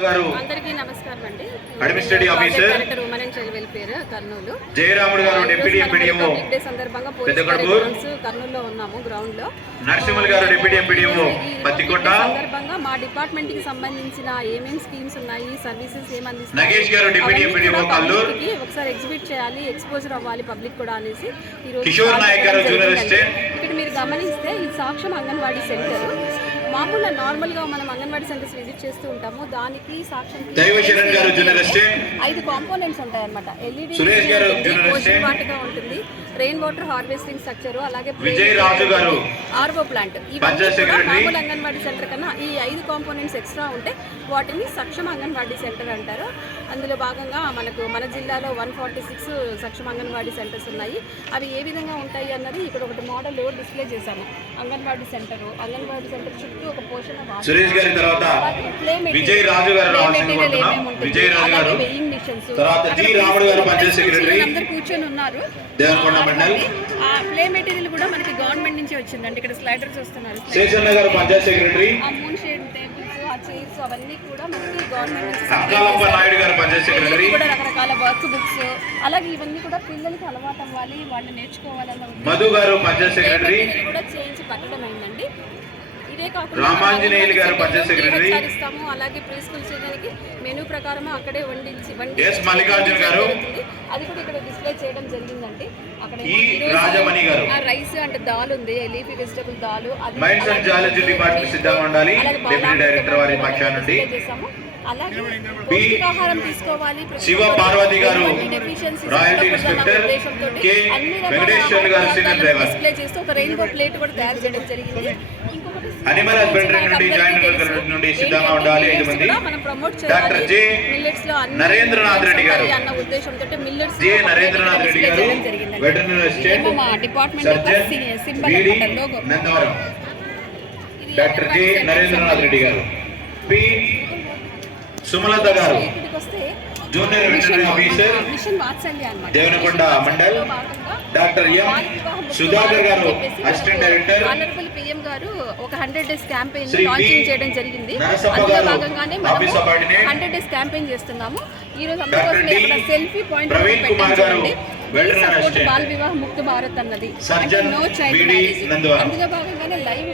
అందరికీ నమస్కారం అండి. Administrative officer director women and child welfare Kurnool. Jayaramudu గారు డిప్యూటీ ఎంపీడీఓ రిపబ్లిక్ డే సందర్భంగా పోలీస్ కార్యక్రమస్ కర్నూలులో ఉన్నాము గ్రౌండ్ లో. నరసింహులు గారు డిప్యూటీ ఎంపీడీఓ పత్తికొండ సందర్భంగా మా డిపార్ట్మెంట్ కి సంబంధించిన ఏమేం స్కీమ్స్ ఉన్నాయి, సర్వీసెస్ ఏం అందిస్తాయి, నగేష్ గారు డిప్యూటీ ఎంపీడీఓ కల్లూరు ఒకసారి ఎగ్జిబిట్ చేయాలి, ఎక్స్పోజర్ అవ్వాలి పబ్లిక్ కూడా అనేసి ఈ రోజు కిషోర్ నాయక్ గారు జూనియర్ అసిస్టెంట్. ఇక్కడ మీరు గమనిస్తే ఈ సాక్ష్యం అంగన్వాడీ సెంటర్ మామూలుగా నార్మల్గా మనం అంగన్వాడీ సెంటర్స్ విజిట్ చేస్తూ ఉంటాము. దానికి సాక్ష్యం 5 కాంపోనెంట్స్ ఉంటాయి అన్నమాట. ఎల్ఈడి వాటిగా ఉంటుంది, రెయిన్ వాటర్ హార్వెస్టింగ్ స్ట్రక్చర్, అలాగే ఆర్వో ప్లాంట్. ఇవన్నీ మామూలు అంగన్వాడీ సెంటర్ కన్నా ఈ 5 కాంపోనెంట్స్ ఎక్స్ట్రా ఉంటే వాటిని సక్షమ అంగన్వాడీ సెంటర్ అంటారు. అందులో భాగంగా మన జిల్లాలో 146 సక్షమ అంగన్వాడీ సెంటర్స్ ఉన్నాయి. అవి ఏ విధంగా ఉంటాయి అన్నది ఇక్కడ ఒకటి మోడల్ డిస్ప్లే చేశాము. అంగన్వాడీ సెంటర్ చుట్టూ ఒక పోర్షన్ సురేష్ గారి తర్వాత విజయ్ రాజు గారు వెయింగ్ మిషన్స్ అందరూ కూర్చొని ఉన్నారు. ఆ ప్లే మెటీరియల్ కూడా మనకి గవర్నమెంట్ నుంచి వచ్చిందండి. ఇక్కడ స్లైడర్స్ వస్తున్నారు, ఆ మూన్ షేడ్ టేబుల్స్, ఆ చైర్స్ అవన్నీ కూడా మనకి గవర్నమెంట్ నుంచి కూడా రకరకాల వర్క్ బుక్స్, అలాగే ఇవన్నీ కూడా పిల్లలకి అలవాటు అవ్వాలి, వాళ్ళు నేర్చుకోవాలన్న కూడా చేయించి కట్టడం అయిందండి. ఇదే కాకుండా ఇస్తాము, అలాగే ప్రీ స్కూల్ చిల్డ్రన్కి మెనూ ప్రకారం అక్కడే వండించి అది కూడా ఇక్కడ డిస్ప్లే చేయడం జరిగిందండి. అక్కడ రైస్ అంటే దాల్ ఉంది, లీఫీ వెజిటబుల్ దాల్, చేసాము. అలాగే పౌష్టికాహారం తీసుకోవాలి, శివ పార్వతి గారు డిస్ప్లే చేస్తూ ఒక రెయిన్బో ప్లేట్ కూడా తయారు చేయడం జరిగింది. అనిమల్ హస్బెండరీ నుండి సిద్ధంగా ఉండాలి 5 మంది. డాక్టర్ జె నరేంద్రనాథ్ రెడ్డి గారు అన్న ఉద్దేశంతో మిల్లెట్స్ నరేంద్రనాథ్ రెడ్డి గారు వెటర్నరీ అసిస్టెంట్ మా department symbol logo. Doctor J Narendranath Reddy గారు పి సుమలత గారు junior veterinary officer Devanakonda mandal. Doctor M Sudhakar గారు అసిస్టెంట్ డైరెక్టర్. ఆనరబుల్ పిఎం గారు ఒక 100 డేస్ క్యాంపెయిన్ లాంచింగ్ చేయడం జరిగింది. అందులో భాగంగానే మనం 100 డేస్ క్యాంపెయిన్ చేస్తున్నాము. ఈ రోజు అందుకోసమే ఇక్కడ సెల్ఫీ పాయింట్ పెట్టించండి, బాల వివాహ ముక్త భారత్ అన్నది, నో చైల్డ్ మ్యారేజ్. అందులో భాగంగానే లైవ్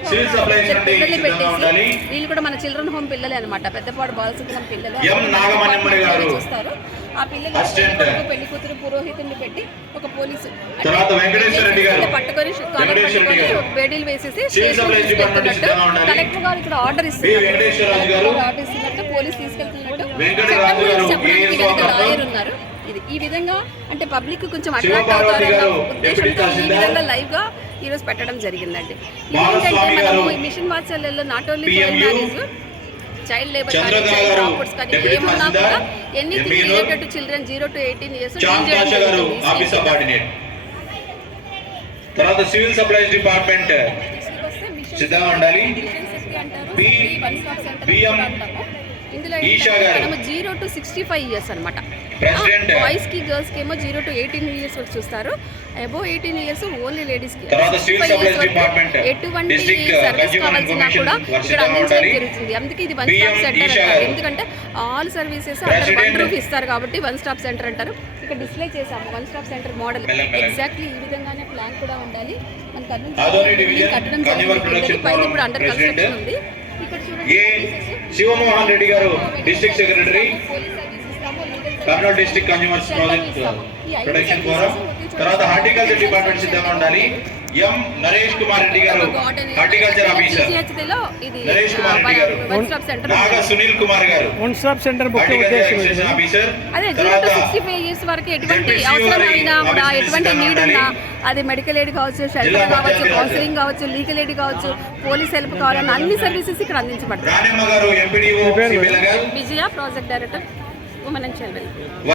పిల్లల్ని పెట్టేసి వీళ్ళు కూడా మన చిల్డ్రన్ హోమ్ పిల్లలే అనమాట, పెద్దపాడు బాలసుబ్రహ్మణ్యం పిల్లలు చూస్తారు. ఆ పిల్లలు పెళ్లి కూతురు పురోహితుడిని పెట్టి ఒక పోలీసు పట్టుకొని బేడీలు వేసేసి కలెక్టర్ గారు ఇక్కడ ఆర్డర్ ఇస్తున్నట్టు పోలీసు తీసుకెళ్తున్నట్టు లాయర్ ఉన్నారు. ఈ విధంగా అంటే పబ్లిక్ కొంచెం అట్రాక్ట్ అవుతారన్న ఉద్దేశంతో ఈ విధంగా లైవ్ గా ఈ రోజు పెట్టడం జరిగిందండి. ఏంటంటే మనము మిషన్ వాత్సల్యంలో not only child marriage, child labour కానీ, చైల్డ్ డ్రాప్అవుట్స్ కానీ ఏమన్నా కూడా anything related to children 0 to 18 years తర్వాత సివిల్ సప్లైస్ డిపార్ట్మెంట్ సిద్ధంగా ఉండాలి. ఇందులో 0 to 65 years అనమాట. బాయ్స్ కి గర్ల్స్ కి ఏమో 0 to 18 years వరకు చూస్తారు. అబోవ్ 18 years ఓన్లీ లేడీస్ కి. 65 years వరకు ఎటువంటి సర్వీస్ కావాల్సినా కూడా ఇక్కడ అందించడం జరుగుతుంది. అందుకే ఇది వన్ స్టాప్ సెంటర్ అంటారు. ఎందుకంటే all services under one roof ఇస్తారు కాబట్టి వన్ స్టాప్ సెంటర్ అంటారు. ఇక్కడ డిస్ప్లే చేసాము one stop centre model. Exactly ఈ విధంగానే ప్లాన్ కూడా ఉండాలి. మనకు కట్టడం జరిగింది. పైన ఇప్పుడు అండర్ కన్స్ట్రక్షన్ ఉంది. ఇక్కడ చూడండి శివమోహన్ రెడ్డి గారు district secretary, Kurnool district consumers project protection forum. తర్వాత హార్టికల్చర్ డిపార్ట్మెంట్ సిద్ధంగా ఉండాలి. ఎం నరేష్ కుమార్ రెడ్డి గారు హార్టికల్చర్ ఆఫీసర్. నరేష్ కుమార్ రెడ్డి గారు. నాగా సునీల్ కుమార్ గారు వన్ స్టాప్ సెంటర్ ఆఫీసర్. అదే 0 to 65 years వరకు ఎటువంటి అవసరమైనా కూడా, ఎటువంటి నీడ్ ఉన్నా, అది మెడికల్ ఎయిడ్ కావచ్చు, షెల్టర్ కావచ్చు, కౌన్సిలింగ్ కావచ్చు, లీగల్ ఎయిడ్ కావచ్చు, పోలీస్ హెల్ప్ కావాలన్న అన్ని సర్వీసెస్ ఇక్కడ అందించబడతాయి. Vijaya project director women and child welfare.